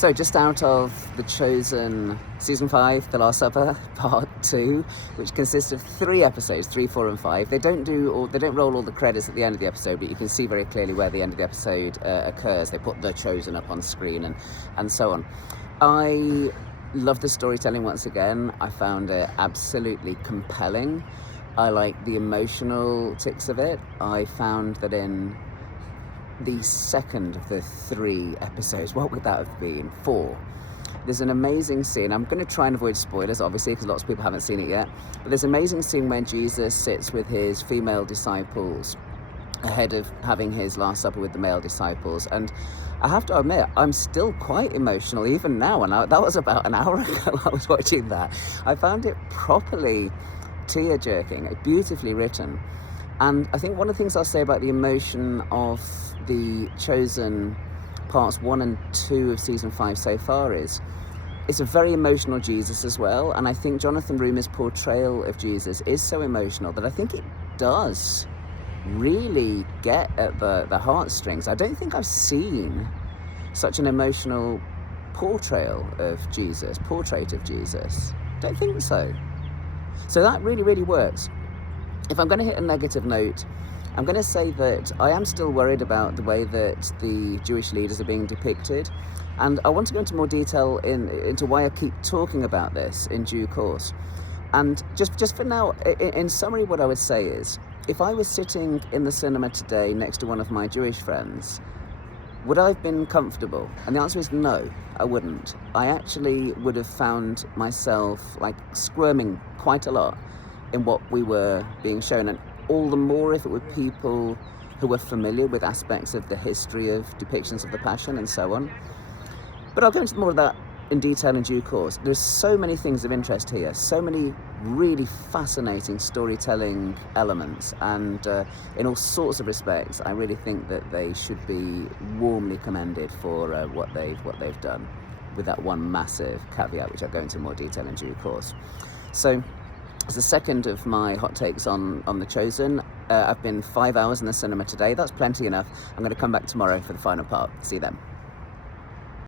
So just out of The Chosen Season 5, The Last Supper, Part 2, which consists of 3 episodes, 3, 4 and 5. They don't roll all the credits at the end of the episode, but you can see very clearly where the end of the episode occurs. They put The Chosen up on screen and so on. I love the storytelling once again. I found it absolutely compelling. I like the emotional ticks of it. I found that in the second of the 3 episodes, what would that have been? 4. There's an amazing scene. I'm going to try and avoid spoilers, obviously, because lots of people haven't seen it yet. But there's an amazing scene when Jesus sits with his female disciples ahead of having his Last Supper with the male disciples. And I have to admit, I'm still quite emotional even now. And that was about an hour ago I was watching that. I found it properly tear-jerking, beautifully written. And I think one of the things I'll say about the emotion of The Chosen parts 1 and 2 of season 5 so far is it's a very emotional Jesus as well. And I think Jonathan Roomer's portrayal of Jesus is so emotional that I think it does really get at the heartstrings. I don't think I've seen such an emotional portrait of Jesus. Don't think so. So that really, really works. If I'm going to hit a negative note, I'm going to say that I am still worried about the way that the Jewish leaders are being depicted. And I want to go into more detail into why I keep talking about this in due course. And just for now, in summary, what I would say is, if I was sitting in the cinema today next to one of my Jewish friends, would I have been comfortable? And the answer is no, I wouldn't. I actually would have found myself squirming quite a lot in what we were being shown, and all the more if it were people who were familiar with aspects of the history of depictions of the Passion and so on. But I'll go into more of that in detail in due course. There's so many things of interest here, so many really fascinating storytelling elements, and in all sorts of respects, I really think that they should be warmly commended for what they've done, with that one massive caveat, which I'll go into more detail in due course. So, it's the second of my hot takes on The Chosen. I've been 5 hours in the cinema today. That's plenty enough. I'm going to come back tomorrow for the final part. See you then.